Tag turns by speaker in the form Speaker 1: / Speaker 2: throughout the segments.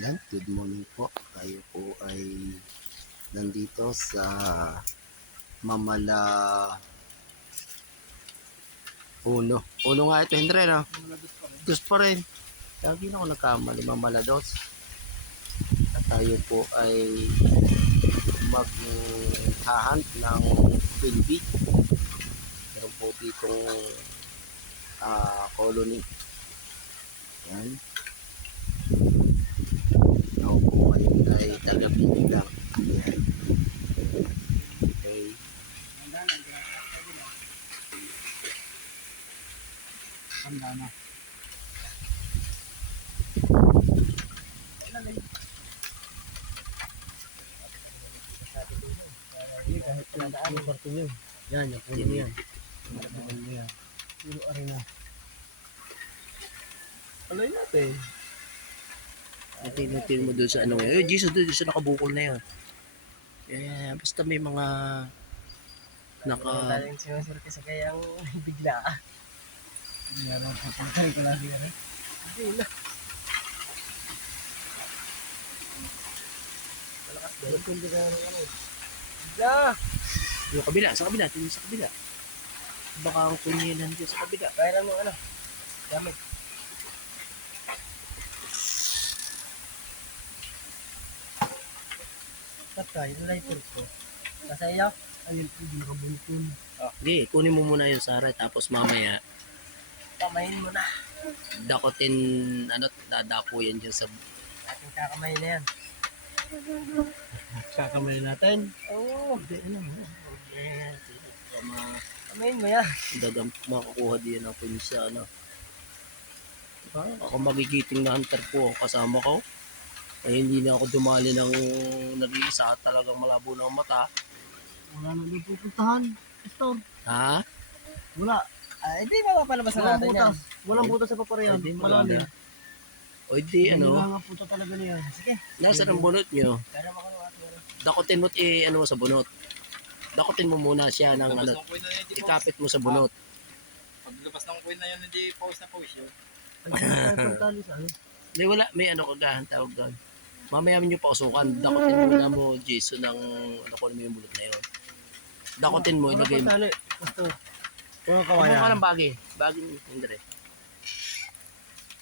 Speaker 1: Yan, good morning po. Tayo po ay nandito sa Mamala Uno. Uno nga ito, Henry, no? Dos pa rin. Lagi na ako nagkamali, Mamala Dos. At tayo po ay maghahunt ng Bilby. Meron po ditong ah, colony. Yan. Ako po ngayon Yan. Okay.
Speaker 2: Tanda na. kahit yung yung kwarto nyo. Yan, yung puno yan. Puro arena. Alay natin.
Speaker 1: Natin mo doon sa ano ngayon. Eh, Jesus, doon sa nakabukol na yun. Eh, basta may mga naka...
Speaker 2: Wala yung sinusurti sa kayang bigla. Hindi na lang papuntahin ko lang siya rin. Hindi na. Malakas ba? Hindi ka ng ano. Bigla!
Speaker 1: Yung kabila, sa kabila, tingin sa kabila. Baka ang kunyilan dyan sa kabila.
Speaker 2: Kaya mo ano. Gamit. Tata, yung lighter ko. Kasi ayaw. Ayun po, di nakabunot yun.
Speaker 1: Hindi, kunin mo muna yung Sarah, tapos mamaya,
Speaker 2: Kamayin mo na.
Speaker 1: dakotin, ano, dadapo yan dyan sa...
Speaker 2: Ating kakamayin na yan. Kakamayin natin? Oo.
Speaker 1: Hindi, ano mo. Ma,
Speaker 2: Kamayin mo yan.
Speaker 1: dadam, makakuha din ako yun sa, ano. Ako magigiting na hunter po, kasama ko. Ay, hindi na ako dumali ng nag-iisa at talagang malabo ng mata.
Speaker 2: Wala nang doon pupuntahan. Pastor.
Speaker 1: Ha?
Speaker 2: Wala. Ay, hindi mapapalabasan
Speaker 3: Walang
Speaker 2: natin yan.
Speaker 3: butas. Walang butas sa paparehan.
Speaker 1: Hindi,
Speaker 3: Malalim.
Speaker 1: maganda. O di, ano,
Speaker 3: Mga puta talaga niya.
Speaker 2: Sige.
Speaker 1: nasa ng bunot nyo.
Speaker 2: Kaya makuha natin yan.
Speaker 1: Dakutin mo, eh, ano, sa bunot. Dakutin mo muna siya ng, ano,
Speaker 4: ng na yun, hindi
Speaker 1: ikapit mo sa bunot.
Speaker 4: Paglabas ng coin na yun, hindi pause na pause yun.
Speaker 3: Ay, tayo pagtali sa ano.
Speaker 1: May wala, may ano ko gahan tawag doon. Mamaya nyo pausukan. Dakutin mo muna mo, Jason, ng, ano ko mo yung bulot na yun. Dakutin mo, ilagay mo. Kumuha ka
Speaker 3: kawayan.
Speaker 1: ng bagay. Bagay mo, Andre.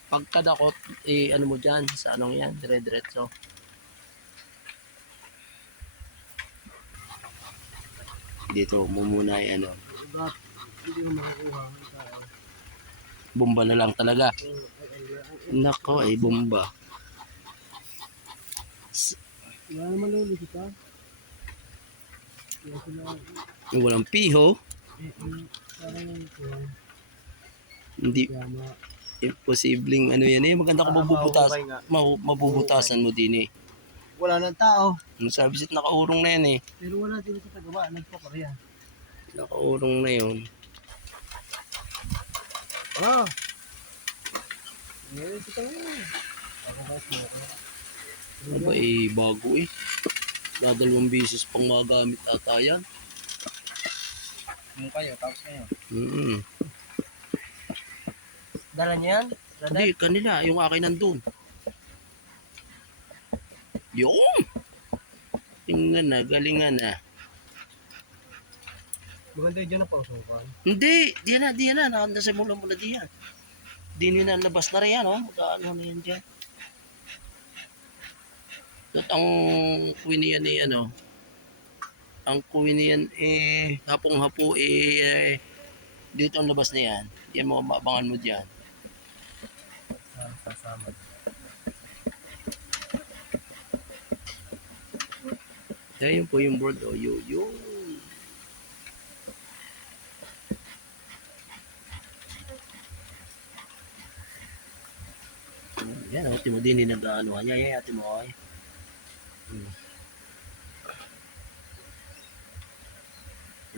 Speaker 1: Pagkadakot, eh, ano mo dyan, sa anong yan, dire-diretso. Dito mo muna yung ano,
Speaker 3: Ugat. Hindi mo makakuha.
Speaker 1: Bomba na lang talaga.
Speaker 3: Ay, ay, ay.
Speaker 1: Nako, ay bomba.
Speaker 3: Wala naman. Wala sila.
Speaker 1: Yung walang piho,
Speaker 3: ito.
Speaker 1: hindi imposibleng ano yan eh. Maganda kung mabubutas, mabubutasan mo din eh.
Speaker 3: Wala nang tao.
Speaker 1: Yung sabi sit nakaurong na yan eh.
Speaker 3: Pero wala dito sa tagaba. Nagpapareha.
Speaker 1: Nakaurong na yun.
Speaker 3: Ah! Ngayon sa tagaba. Ako ba?
Speaker 1: Ano ba eh, bago eh. Dadalawang beses pang magamit ata yan.
Speaker 4: Yung kayo, tapos kayo.
Speaker 1: Mm
Speaker 2: Dala niyo yan? Dala?
Speaker 1: Hindi, kanila. Yung akin nandun. Yung! Tingnan na, galingan na.
Speaker 3: Maganda yun dyan ang pangsukan.
Speaker 1: Hindi, diyan na, diyan na. Nakanda sa mula mula diyan. Di nila labas na rin yan, oh. Magkaano na yan dyan. At ang queen niyan eh, ano, ang queen niyan eh, hapong-hapo eh, eh, dito ang labas na yan. Yan mo, maabangan mo dyan.
Speaker 2: Sasama.
Speaker 1: Ayun po yung board, oh, yun, yun. Yan, ang ate mo din nag-ano. Yan, yan, ate mo, ay. Hmm.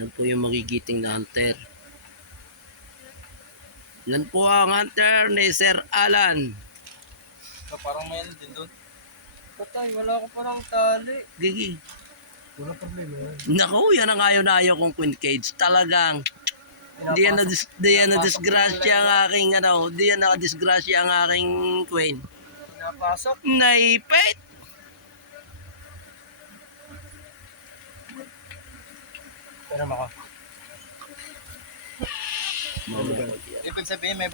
Speaker 1: Yan po yung magigiting na hunter. Yan po ang hunter ni Sir Alan.
Speaker 4: So, parang may ano din doon.
Speaker 2: Patay, wala ko parang tali.
Speaker 1: Gigi.
Speaker 3: Wala problema yan.
Speaker 1: Naku, yan ang ayaw na ayaw kong Queen Cage. Talagang, di yan na, di yan na disgrasya ang aking, ano, di yan na disgrasya ang aking Queen.
Speaker 2: Napasok.
Speaker 1: Naipit!
Speaker 2: Pero ako.
Speaker 4: Ibig sabihin may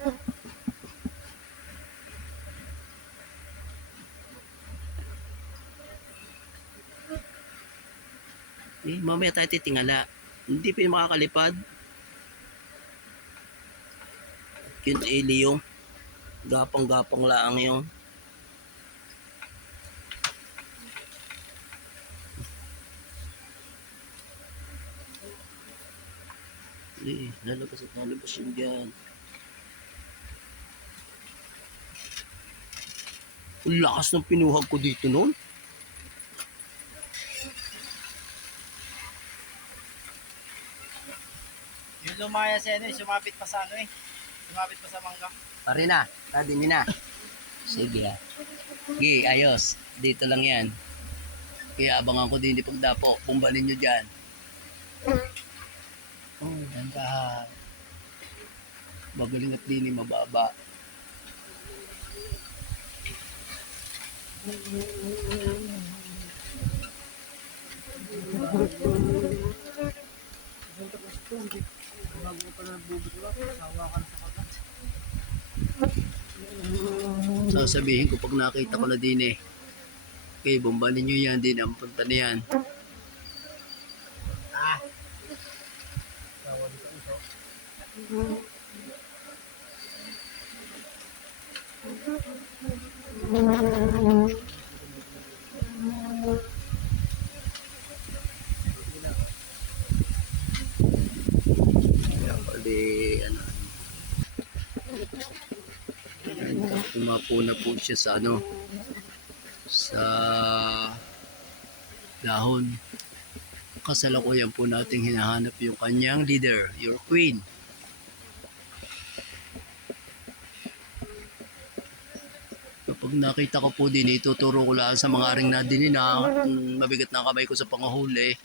Speaker 1: Eh, mamaya tayo titingala. Hindi pa yung makakalipad. Yun, ili yung gapang-gapang laang yung. Eh, lalabas at lalabas yun dyan. Ang lakas ng pinuhag ko dito noon.
Speaker 4: yung lumaya si ano, eh, sumapit pa sa ano eh. Sumapit pa sa mangga.
Speaker 1: Pare na, mo na. Sige ah. Sige, ayos. Dito lang yan. Kaya abangan ko din di pagdapo. Bumbalin nyo dyan. Ganda. Magaling at dini mababa. Sasabihin ko pag nakita ko na din eh. Okay, bumbalin nyo yan din ang punta na yan. Pali, ano, na po siya sa ano sa dahon. Kasalukuyan po nating hinahanap yung kanyang leader, your queen. Kapag nakita ko po din, ituturo ko lang sa mga aring na din na mm, mabigat na kamay ko sa pangahuli.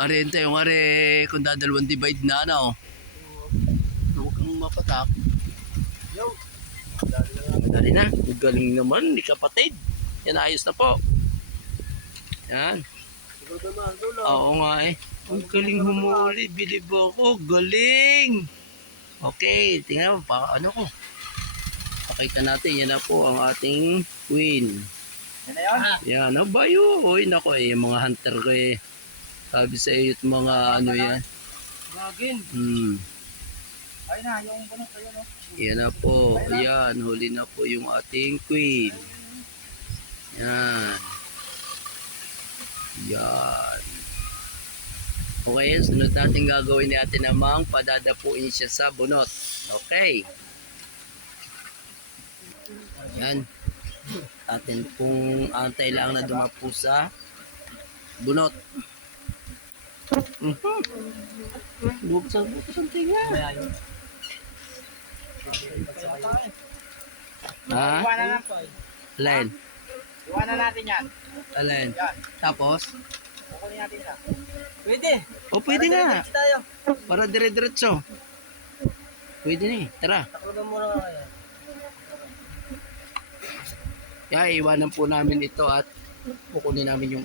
Speaker 1: Are, ente yung are, kung dadalawang divide na ano. Huwag kang mapatak.
Speaker 3: Yo.
Speaker 1: Dali na. Ang Galing naman, ni kapatid. Yan, ayos na po. Yan. Oo nga eh. Ang galing humuli. Bilib ako. Galing. Okay, tingnan mo. Pa, ano ko. Pakita natin. Yan na po ang ating queen.
Speaker 4: Yan na yun.
Speaker 1: Yan. Abayo. Uy, nako eh. Yung mga hunter ko eh. Sabi sa iyo yung mga ano yan.
Speaker 2: Lagin.
Speaker 1: Hmm.
Speaker 4: Ayun na, yung bunot ko yun. oh.
Speaker 1: Yan na po. Ayan, huli na po yung ating queen. Yan. Yan. Okay, sunod natin gagawin natin namang padadapuin siya sa bunot. Okay. Yan. Atin pong antay lang na dumapo sa bunot. Bukas ang bukas ang tinga. Ha? Alin?
Speaker 4: Iwanan natin yan.
Speaker 1: Alin? Tapos?
Speaker 4: Kukunin natin yan.
Speaker 2: Pwede.
Speaker 1: O pwede nga.
Speaker 2: Diretso tayo.
Speaker 1: Para dire-diretso. Pwede na eh. Tara.
Speaker 2: Takloban mo lang kaya.
Speaker 1: Kaya iwanan po namin ito at kukunin namin yung